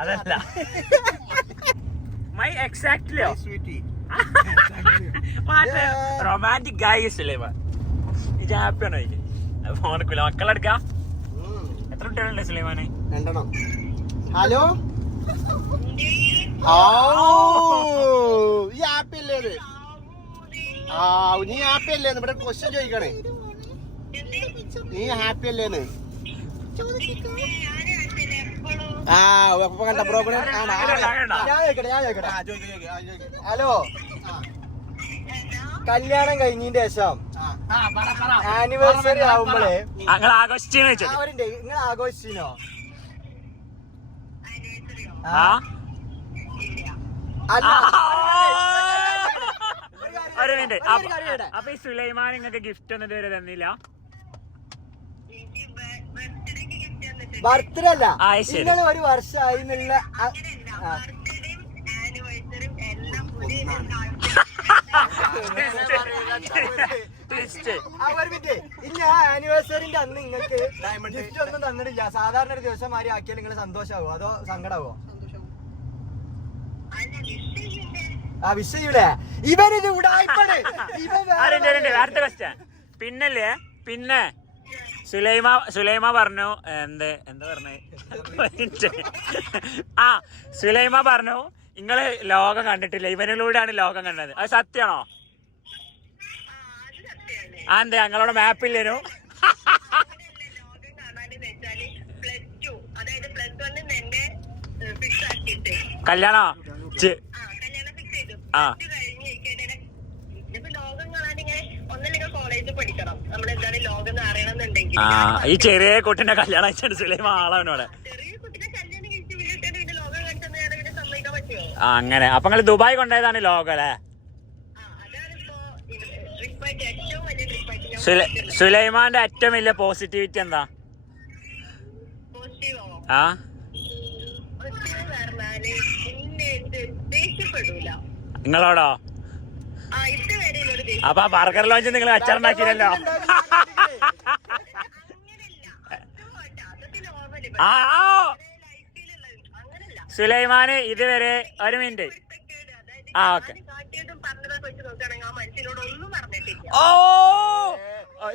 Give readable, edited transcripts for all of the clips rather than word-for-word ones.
അതല്ല my exactly romantic ഗായ് സുലൈമാൻ. ഇത് ഹാപ്പിയാണോ ഇത്? ഫോണിക്കൂല മക്കളെടുക്കാം. എത്ര കുട്ടികളുണ്ട് സുലൈമാന്? 2 ഹലോ ഈ ഹാപ്പി അല്ലേ ഇത്? നീ ഹാപ്പി അല്ലേന്ന് ഇവിടെ ക്വസ്റ്റ്യൻ ചോദിക്കണേ. നീ ഹാപ്പി അല്ലേന്ന്? കണ്ട പ്രോഗ്രാം. ഹലോ, കല്യാണം കഴിഞ്ഞതിന്റെ ശേഷം ആനിവേഴ്സറി ആവുമ്പോഴേ നിങ്ങൾ ആഘോഷിച്ചോ? ഒരു മിനിറ്റ്. അപ്പൊ ഈ സുലൈമാൻ നിങ്ങൾക്ക് ഗിഫ്റ്റ് ഒന്നും ഇതുവരെ തന്നില്ല? ബർത്ത്ഡേ അല്ല, നിങ്ങൾ 1 വർഷമായി എന്നുള്ള ഇനി ആ ആനിവേഴ്സറിന്റെ അന്ന് നിങ്ങൾക്ക് ഗിഫ്റ്റ് ഒന്നും തന്നിട്ടില്ല. സാധാരണ ഒരു ദിവസം മാറി ആക്കിയാൽ നിങ്ങൾ സന്തോഷാവോ അതോ സങ്കടാവോ? വിഷ് ചെയ്യൂലേ? ഇവരിത് ഉടായിപ്പാണ്. അടുത്ത ക്വസ്റ്റ്യൻ. പിന്നെ സുലൈമ പറഞ്ഞു എന്താ പറഞ്ഞേ? സുലൈമ പറഞ്ഞു നിങ്ങള് ലോകം കണ്ടിട്ടില്ല, ഇവനിലൂടെയാണ് ലോകം കണ്ടത്. അത് സത്യമാണോ? അതെ, ഞങ്ങളോട് മാപ്പില്ലേനു. കല്യാണോ? ഈ ചെറിയ കുട്ടിന്റെ കല്യാണം അയച്ചാണ് സുലൈമ ആളവനോടെ. അങ്ങനെ അപ്പൊ നിങ്ങള് ദുബായ് കൊണ്ടുപോയതാണ് ലോകം അല്ലേ? സുലൈമാന്റെ ഏറ്റവും വലിയ പോസിറ്റിവിറ്റി എന്താ? നിങ്ങളോടോ? അപ്പൊ ബർഗർ ലോഞ്ച് നിങ്ങൾ അച്ചാറുണ്ടാക്കിയില്ലല്ലോ. സുലൈമാന് ഇതുവരെ 1 മിനിറ്റ്. ഓക്കെ.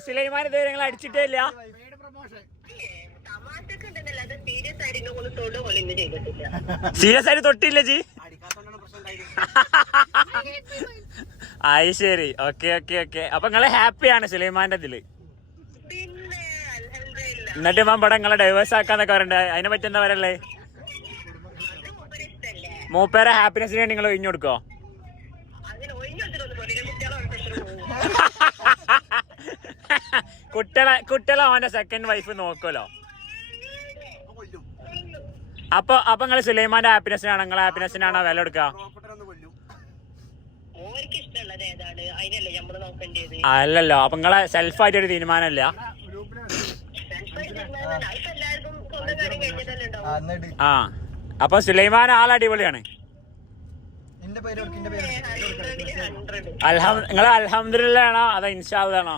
സുലൈമാൻ ഇതുവരെ നിങ്ങൾ അടിച്ചിട്ടേ ഇല്ല? സീരിയസ് ആയിട്ട് തൊട്ടില്ല ജി? ആയി ശരി. ഓക്കെ. അപ്പൊ നിങ്ങള് ഹാപ്പിയാണ് സുലൈമാന്റെ ഇതില്? എന്നിട്ട് ഇവിടെ നിങ്ങളെ ഡൈവേഴ്സ് ആക്കാന്നൊക്കെ പറയണ്ടേ, അതിനെ പറ്റി എന്താ പറയല്ലേ? മൂപ്പേരെ ഹാപ്പിനെസ്സിന് വേണ്ടി നിങ്ങൾ ഒഴിഞ്ഞു കൊടുക്കോ? കുട്ടികളെ അവന്റെ സെക്കൻഡ് വൈഫ് നോക്കുമല്ലോ. അപ്പൊ നിങ്ങൾ സുലൈമാന്റെ ഹാപ്പിനെസ്സിനാണോ നിങ്ങളെ ഹാപ്പിനെസ്സിനാണോ വില കൊടുക്കുക? അല്ലല്ലോ. അപ്പൊ നിങ്ങളെ സെൽഫായിട്ടൊരു തീരുമാനമല്ല. അപ്പൊ സുലൈമാൻ ആളടിപൊളിയാണ്. നിങ്ങള് അൽഹംദുലില്ലാഹ് ആണോ അതോ ഇൻഷാ അല്ലാഹ് ആണോ?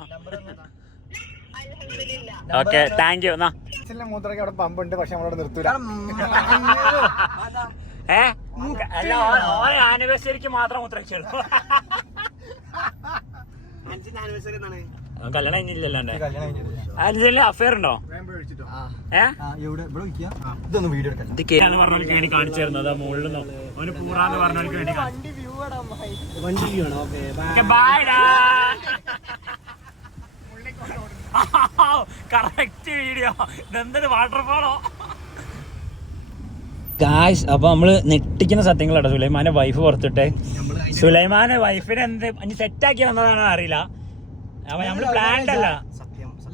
Okay, thank you. എന്നാ പമ്പുണ്ട്, പക്ഷെ നമ്മളവിടെ നിർത്തൂല. ആനിവേഴ്സറിക്ക് മാത്രം മൂത്രച്ചുള്ളൂ. കല്യാണം കഴിഞ്ഞില്ലല്ലോ. അഞ്ചിന് അഫയർ ഉണ്ടോ? പറഞ്ഞവർക്ക് വേണ്ടി കാണിച്ചു തരുന്നത് മുകളിൽ നിന്നോ അവന് പൂറാന്ന് പറഞ്ഞവർക്ക് വേണ്ടി. Correct video. ഇതെന്തൊരു വാട്ടർഫാളോ ഗായ്സ്. അപ്പൊ നമ്മള് നെട്ടിക്കുന്ന സത്യങ്ങളാട്ടോ. സുലൈമാന്റെ വൈഫ് പുറത്തിട്ടെ. സുലൈമാന്റെ വൈഫിനെ എന്ത് ഇനി സെറ്റാക്കി വന്നതാണോ അറിയില്ല. അപ്പൊ നമ്മള് പ്ലാൻഡ് അല്ല.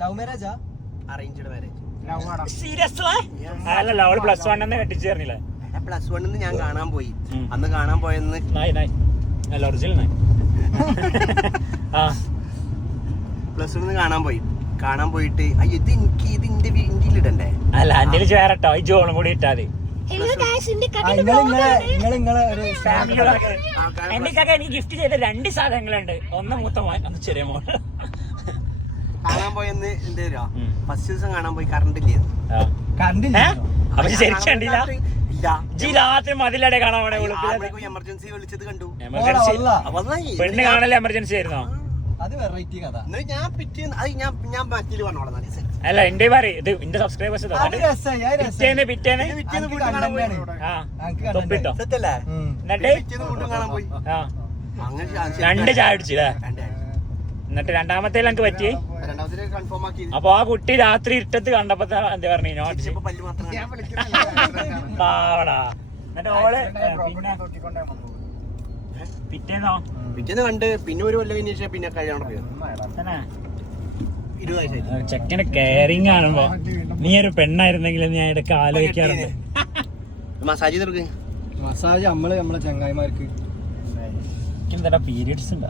ലവ് മാരേജാ അറേഞ്ച്ഡ് മാരേജ്? സീരിയസ്ലി? അല്ലല്ല, അവള് +1 കെട്ടിച്ചു തരുന്നില്ലേ? +1 ഞാൻ കാണാൻ പോയി. അന്ന് കാണാൻ പോയെന്ന് അല്ല ഒറിജിനൽ +1 കാണാൻ പോയിട്ട് അയ്യോ ഇത് എനിക്ക് ഇത് ഇന്റെ ഇന്ത്യയിലിടണ്ടേ? അല്ല എന്റെ വേറെട്ടോ, ഈ ജോണും കൂടി ഇട്ടാതി. എനിക്ക് ഗിഫ്റ്റ് ചെയ്ത 2 സാധനങ്ങളുണ്ട്. ഒന്ന് മൂത്ത മോൻ, ഒന്ന് ചെറിയ മോൻ. കാണാൻ പോയെന്ന് എന്താ ഫസ്റ്റ് ദിവസം കാണാൻ പോയി കറണ്ട് ഇല്ലായിരുന്നു. അപ്പൊ ശരിക്കും കണ്ടില്ല ഇല്ല ജി രാത്രി മതിലടെ കാണാൻ വേണേ എമർജൻസി വിളിച്ചത് കണ്ടു. എമർജൻസി അപ്പൊ നന്നായി. പെണ്ണ് കാണല്ലേ എമർജൻസി ആയിരുന്നോ? അത് വെറൈറ്റി കഥ. എന്നിട്ട് ഞാൻ പിറ്റേന്ന് അത് ഞാൻ മറ്റേല് പറഞ്ഞോളാം നാല് ദിവസം. അല്ല എന്റെ പറയും ഇത് എന്റെ സബ്സ്ക്രൈബേഴ്സ് അത് രസായി, അത് രസായി. പിറ്റേന്ന് പിറ്റേന്ന് അനക്ക് വീട്ടിൽ കാണാൻ പോയി. കണ്ടന്റാണ്. ആ അനക്ക് തൊപ്പിട്ടോ കണ്ടന്റ്. സെറ്റല്ലേ? എന്നിട്ട് പിറ്റേന്ന് വീട്ടിൽ കാണാൻ പോയി. ആ അങ്ങനെ chance 2 ചായ അടിച്ചില്ലേ? രണ്ടായി. എന്നിട്ട് രണ്ടാമത്തേൽ എനിക്ക് പറ്റി. രണ്ടാമത്തെ കൺഫേം ആക്കി. അപ്പൊ ആ കുട്ടി രാത്രി ഇരുട്ടത്ത് കണ്ടപ്പോ എന്താ പറഞ്ഞു നോട്ടിച്ച് ഇപ്പൊ പല്ല് മാത്രം കണ്ടു. പാവടാ. എന്നിട്ട് ഓള് പിന്നെ പിറ്റേന്നോ പിറ്റേന്ന് കണ്ട് പിന്നെ ഒരു കൊല്ലം കഴിഞ്ഞ ശേഷം പിന്നെ കഴിയാണ്ട് പോയത്. തന്നെ 20 വയസ്സായി. ചെക്കന്റെ കെയറിങ് കാണുമ്പോ നീ ഒരു പെണ്ണായിരുന്നെങ്കിൽ ഞാൻ ഇടയ്ക്ക് ആലോചിക്കാറുണ്ട്. മസാജ് തീർക്ക്. മസാജ് നമ്മളെ ചങ്ങായിമാർക്ക് എന്താ പീരിയഡ്സ് ഉണ്ടോ?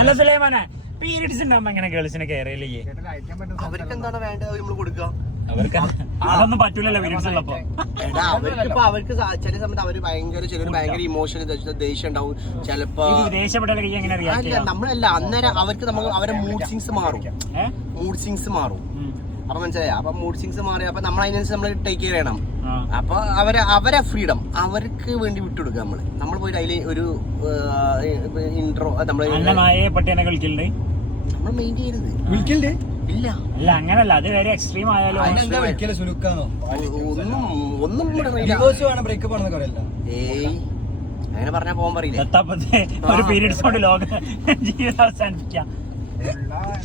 അല്ല സുലൈമാനെ പീരിയഡ്സ് ഉണ്ടാകുമ്പോ എങ്ങനെ ഗേൾസിനെ കെയർ ചെയ്യില്ലേ? അവർക്ക് എന്താണ് വേണ്ടത് അത് നമ്മള് കൊടുക്കുക. അവർക്ക് അതൊന്നും പറ്റൂലല്ലോ പീരിയഡ്സ് ഉള്ളപ്പോ. എടാ, അവർക്ക് ചില സമയത്ത് അവര് ചിലര് ഭയങ്കര ഇമോഷണൽ ദേഷ്യം ഉണ്ടാവും. ചിലപ്പോ ദേഷ്യപ്പെട്ടാൽ എങ്ങനെ റിയാക്ട് അല്ല ചെയ്യാം? നമ്മളല്ല അന്നേരം അവർക്ക് നമുക്ക് അവരെ മൂഡ് സിങ്സ് മാറും. മൂഡ് സിങ്സ് മാറും. അപ്പൊ മനസ്സിലായി. അപ്പൊ മൂഡ് സിങ്സ് മാറി അപ്പൊ നമ്മൾ അതിനനുസരിച്ച് നമ്മൾ ടേക്ക് കെയർ ചെയ്യണം. അപ്പൊ അവരെ ഫ്രീഡം അവർക്ക് വേണ്ടി വിട്ടുകൊടുക്കുക. നമ്മൾ പോയിട്ട് അതില് ഒരു ഇൻട്രോ നല്ല നായയെ പട്ടിയെ കളിക്കലുണ്ട്. നമ്മൾ മെയിൻ ചെയ്യരുത്. വിളിക്കണ്ടേ? ഇല്ല അല്ല അങ്ങനല്ല, അത് വേറെ എക്സ്ട്രീം ആയാലോ. അതിനെന്താ വിളിക്കല്? സുലുക്കാണോ? ഒന്നും ഡിവോഴ്സ് വേണം, ബ്രേക്കപ്പ് ആണെന്ന് പറയല്ല. ഏയ് അങ്ങനെ പറഞ്ഞാ പോകാൻ പറയില്ല. ദത്താപ്പത്തെ ഒരു പീരീഡ്സ് കൊണ്ട് ലോക ജീവിതം അവസാനിപ്പിക്കാം.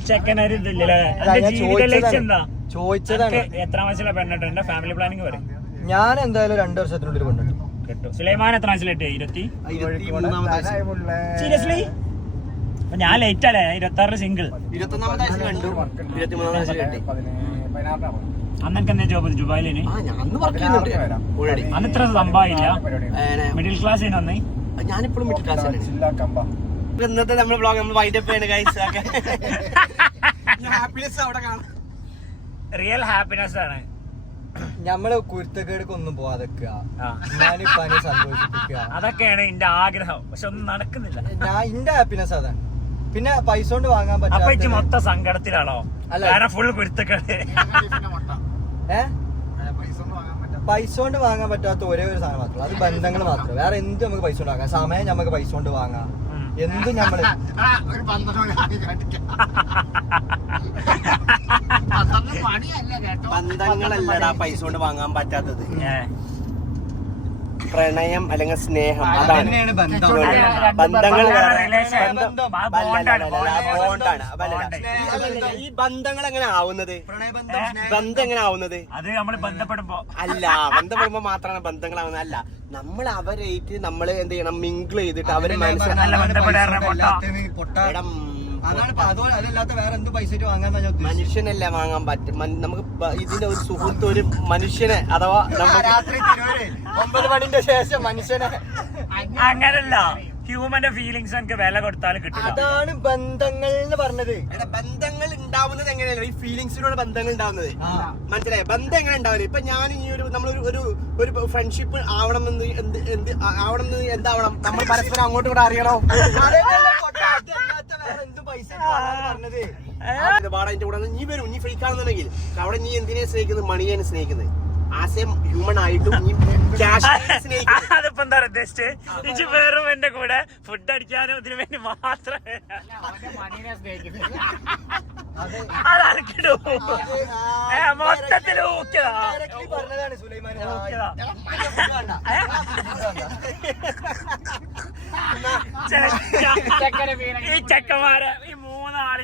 ചെക്കനൊരു ഇതില്ലല്ലേ? എന്റെ ജീവിത ലക്ഷ്യം എന്താ? ചോദിച്ചതാണ്. എത്രാം വയസ്സിലെ പെണ്ണിട്ട് എന്റെ ഫാമിലി പ്ലാനിങ് പറയും. ഞാൻ എന്തായാലും 2 വർഷത്തിനുള്ളിൽ കൊണ്ടിട്ടു കേട്ടോ. സുലൈമാൻ എത്ര വയസ്സിലിട്ട്? 23-ാമത്തെ വയസ്സിൽ. സീരിയസ്ലി? അപ്പൊ ഞാൻ ലേറ്റ് അല്ലേ? 26 സിംഗിൾ. 21-ാമത്തെ വയസ്സിൽ കണ്ടു. 23-ാമത്തെ വയസ്സിൽ കണ്ടു. അന്ന് എനിക്ക് എന്താ ജോബ്? ദുബായിലേന്. ഞാൻ അന്ന് വർക്ക് ചെയ്യുന്നുണ്ട് ഓൾറെഡി. അന്ന് ഇത്ര സംഭവമില്ല. മിഡിൽ ക്ലാസ് അന്ന്. ഞാനിപ്പോഴും മിഡിൽ ക്ലാസ്. ഇന്നത്തെ നമ്മുടെ ബ്ലോഗ് നമ്മൾ വൈൻഡപ്പ് ചെയ്യണം ഗൈസ്. ഹാപ്പിനെസ് അവിടെ കാണാം. റിയൽ ഹാപ്പിനെസ് ആണ്. നമ്മള് കുരുത്തക്കേടൊക്കെ ഒന്നും പോവാതെക്കുക, ഞാനിപ്പനെ സന്തോഷിപ്പിക്കുക, അതൊക്കെയാണ് എന്റെ ആഗ്രഹം. പക്ഷെ ഒന്നും നടക്കുന്നില്ല. ഞാൻ എന്റെ ഹാപ്പിനെസ് അതാണ്. പിന്നെ പൈസ കൊണ്ട് വാങ്ങാൻ അപ്പൊ എനിക്ക് പറ്റാത്ത മൊത്തം സങ്കടത്തിലാണോ? അല്ല. കാരണം ഫുൾ കുരുത്തക്കേട്. പൈസ കൊണ്ട് വാങ്ങാൻ പറ്റാത്ത ഒരേ ഒരു സാധനം മാത്രമേ, അത് ബന്ധങ്ങൾ മാത്രമേ. വേറെ എന്ത് നമുക്ക് പൈസ കൊണ്ട് വാങ്ങാം. സമയം നമുക്ക് പൈസ കൊണ്ട് വാങ്ങാം. എന്തും നമ്മള് ബന്ധങ്ങളല്ലടാ പൈസ കൊണ്ട് വാങ്ങാൻ പറ്റാത്തത്. പ്രണയം അല്ലെങ്കിൽ സ്നേഹം അതാണ് ബന്ധങ്ങൾ. ഈ ബന്ധങ്ങൾ എങ്ങനെ ആവുന്നത്? ബന്ധം എങ്ങനെ ആവുന്നത്? അത് നമ്മൾ ബന്ധപ്പെടുമ്പോ അല്ല, ബന്ധപ്പെടുമ്പോ മാത്രമാണ് ബന്ധങ്ങളാവുന്നത്. അല്ല, നമ്മൾ അവരായിട്ട് നമ്മൾ എന്ത് ചെയ്യണം? മിങ്കിൾ ചെയ്തിട്ട് അവര് അതല്ലാത്ത വേറെ എന്ത് പൈസ വാങ്ങാൻ മനുഷ്യനല്ല വാങ്ങാൻ പറ്റും. നമുക്ക് ഇതിന്റെ ഒരു സുഹൃത്ത് ഒരു മനുഷ്യനെ അഥവാ രാത്രി 9 മണിന്റെ ശേഷം മനുഷ്യനെ അങ്ങനല്ല. ഹ്യൂമന്റെ ഫീലിങ്സ് എനിക്ക് വില കൊടുത്താലും കിട്ടില്ല. അതാണ് ബന്ധങ്ങൾ എന്ന് പറഞ്ഞത്. ബന്ധങ്ങൾ ഉണ്ടാവുന്നത് എങ്ങനെയല്ലോ? ഈ ഫീലിങ്സിനോട് ബന്ധങ്ങൾ ഉണ്ടാവുന്നത് മനസ്സിലായി. ബന്ധം എങ്ങനെ ഉണ്ടാവില്ല? ഇപ്പൊ ഞാൻ ഈ ഒരു ഫ്രണ്ട്ഷിപ്പ് ആവണമെന്ന് ആവണമെന്ന് എന്താവണം? നമ്മൾ പരസ്പരം അങ്ങോട്ടും കൂടെ അറിയണോ? വാടകന്റെ കൂടെ നീ വരും, നീ ഫ്രീക്കാണെന്നുണ്ടെങ്കിൽ അവിടെ നീ എന്തിനെ സ്നേഹിക്കുന്നത്? മണിയെ സ്നേഹിക്കുന്നത്. ആസ് എ ഹ്യൂമൻ ആയിട്ടും നീ അതിപ്പോ എന്താ ഉദ്ദേശിച്ചത്? വെറും എന്റെ കൂടെ ഫുഡ് അടിക്കാനും ഇതിനു വേണ്ടി മാത്രമേ മൊത്തത്തിൽ പറഞ്ഞതാണ് സുലൈമാൻ. ഈ ചെക്കന്മാരെ ഈ 3 ആളി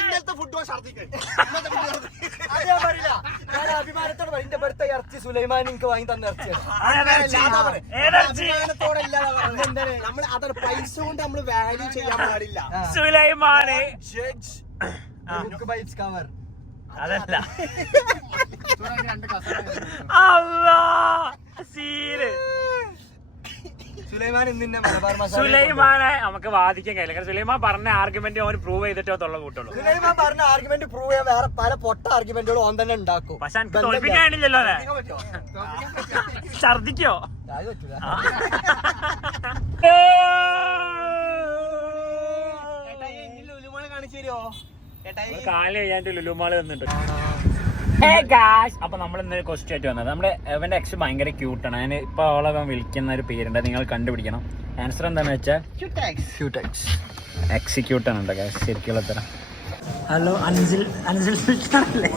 ഇന്നത്തെ ഫുട്ബോൾ ഛർദിക്കാൻ അഭിമാനത്തോടെ എന്റെ ബർത്ത ഇറച്ചി സുലൈമാൻ എനിക്ക് വാങ്ങി തന്ന ഇറച്ചിയാണ്. നമ്മൾ അതൊരു പൈസ കൊണ്ട് നമ്മൾ വാല്യൂ ചെയ്യാൻ പാടില്ല. സുലൈമാനെ കവർ അതല്ല സുലൈമാനെ നമുക്ക് വാദിക്കാൻ കഴിയില്ല. കാരണം സുലൈമാൻ പറഞ്ഞ ആർഗ്യുമെന്റ് ഓന് പ്രൂവ് ചെയ്തിട്ടോ തൊള്ള കൂട്ടുള്ളൂ. സുലൈമാൻ പറഞ്ഞ ആർഗ്യുമെന്റ് പ്രൂവ് ചെയ്യാൻ വേറെ പല പൊട്ട ആർഗ്യുമെന്റുകളും ഓൻ തന്നെ ഉണ്ടാക്കും. പക്ഷെ എനിക്ക് തോൽപ്പിക്കാനില്ലല്ലോ. ഛർദിക്കോ? കാണിച്ചു തരുമോ? കാല് കഴിയാണ്ട് ലുലുമാള് വന്നിട്ട് അപ്പൊ നമ്മൾ ഇന്നൊരു ക്വസ്റ്റ്യൻ ആയിട്ട് വന്നത് നമ്മുടെ അവന്റെ എക്സ് ഭയങ്കര ക്യൂട്ടാണ്. ഞാൻ ഇപ്പൊ അവളെ വിളിക്കുന്ന ഒരു പേരുണ്ട്, നിങ്ങൾ കണ്ടുപിടിക്കണം. ആൻസർ എന്താണെന്ന് വെച്ചാൽ എക്സിക്യൂട്ടാണ് കേട്ടോ ശരിക്കുള്ള തരം. ഹലോ അൻസിൽ അൻസിൽ സുൽത്താനല്ലേ?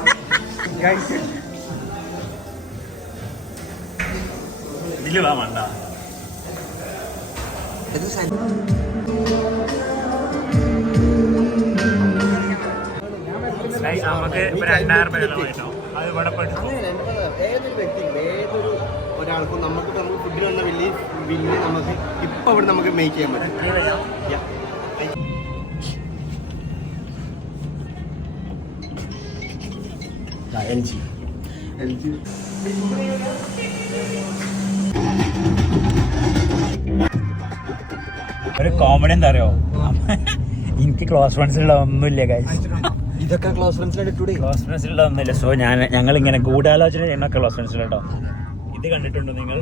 ഇതില് വാ വേണ്ട നമുക്ക് 2000 രൂപ അത് ഇവിടെ പെട്ടു. ഏതൊരു വ്യക്തിക്കും ഏതൊരു ഒരാൾക്കും നമുക്ക് ഫുഡിന് വന്ന വലിയ ബില്ല് നമുക്ക് ഇപ്പൊ അവിടെ നമുക്ക് മേക്ക് ചെയ്യാൻ പറ്റും. ഒരു കോമഡി എന്താ അറിയോ, എനിക്ക് ക്ലോസ് ഫ്രണ്ട്സിലുള്ള ഒന്നുമില്ല ഗൈസ്. ഇതൊക്കെ ക്ലോസ് ഫ്രണ്ട്സിലെ ക്ലോസ് ഫ്രണ്ട്സിലുള്ള ഒന്നുമില്ല. സോ ഞങ്ങൾ ഇങ്ങനെ ഗൂഢാലോചന ചെയ്യുന്ന ക്ലോസ് ഫ്രണ്ട്സിലുണ്ടോ. ഇത് കണ്ടിട്ടുണ്ടോ നിങ്ങൾ?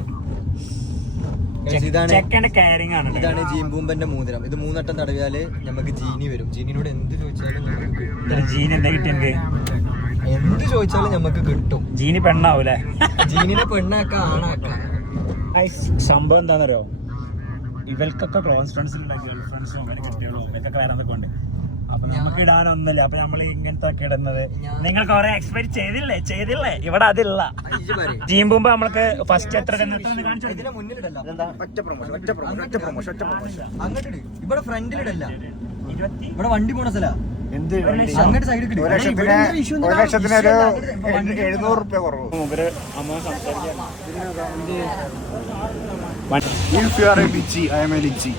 ചെക്കന്റെ കെയറിംഗ് ആണ്. ഇതാണ് ജീംബൂമ്പന്റെ മോതിരം. ഇത് 3 വട്ടം തടവിയാല് നമുക്ക് ജീനി വരും. ജീനിനോട് എന്ത് ചോദിച്ചാലും ജീനി എന്താ കിട്ടിയത്? എന്ത് ചോദിച്ചാലും നമുക്ക് കിട്ടും. ജീനി പെണ്ണാവൂലേ? ജീനിനെ പെണ്ണാക്ക ആണാക്ക. സംഭവം എന്താണെന്നറിയോ, ഇവൾക്കൊക്കെ ക്ലോസ് ഫ്രണ്ട്സിലുള്ള ഗേൾ ഫ്രണ്ട്സും അങ്ങനെ കുട്ടികളും ഇതൊക്കെ വേറെന്തൊക്കെ ഉണ്ട്. അപ്പൊ നമുക്ക് ഇടാനൊന്നുമില്ല. അപ്പൊ നമ്മൾ ഇങ്ങനത്തെ ഒക്കെ ഇടുന്നത് നിങ്ങൾ കുറെ എക്സ്പെക്ട് ചെയ്തില്ലേ? ഇവിടെ അതില്ല. ജീമ്പുമ്പോ നമ്മൾക്ക് ഫസ്റ്റ് എത്ര ഇവിടെ ഫ്രണ്ടിലിടല്ല, ഇവിടെ വണ്ടി പോണ സ്ഥല അങ്ങോട്ട് സൈഡിൽ കിട്ടും. 1,00,000 ഒരു 700 റുപ്യ കുറവ്. If you are a litchi, I am a litchi.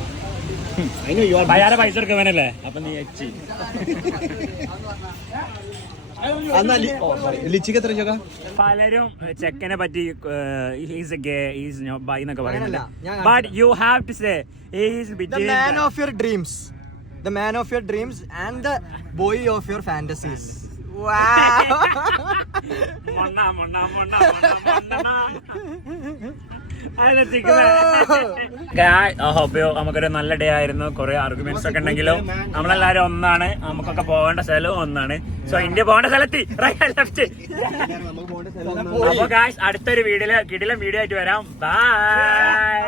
പൈസ എടുക്കാനല്ലേ? അപ്പൊ നീ ലിച്ചിക്ക് എത്ര ചോക്ക? പലരും ചെക്കനെ പറ്റി ഈസ് ഗേ ഈസ് ബൈ എന്നൊക്കെ പറയുന്നില്ല. But you have to say is the man of your dreams, the man of your dreams and the boy of your fantasies. Wow. നമുക്കൊരു നല്ല ഡേ ആയിരുന്നു. കുറെ ആർഗ്യുമെന്റ്സ് ഒക്കെ ഉണ്ടെങ്കിലും നമ്മളെല്ലാരും ഒന്നാണ്. നമുക്കൊക്കെ പോകേണ്ട സ്ഥലവും ഒന്നാണ്. സോ ഇന്ത്യ പോകേണ്ട സ്ഥലത്തി ലെഫ്റ്റ്. അപ്പൊ ഗായ്സ് അടുത്തൊരു വീഡിയോ കിടിലം വീഡിയോ ആയിട്ട് വരാം. ബൈ.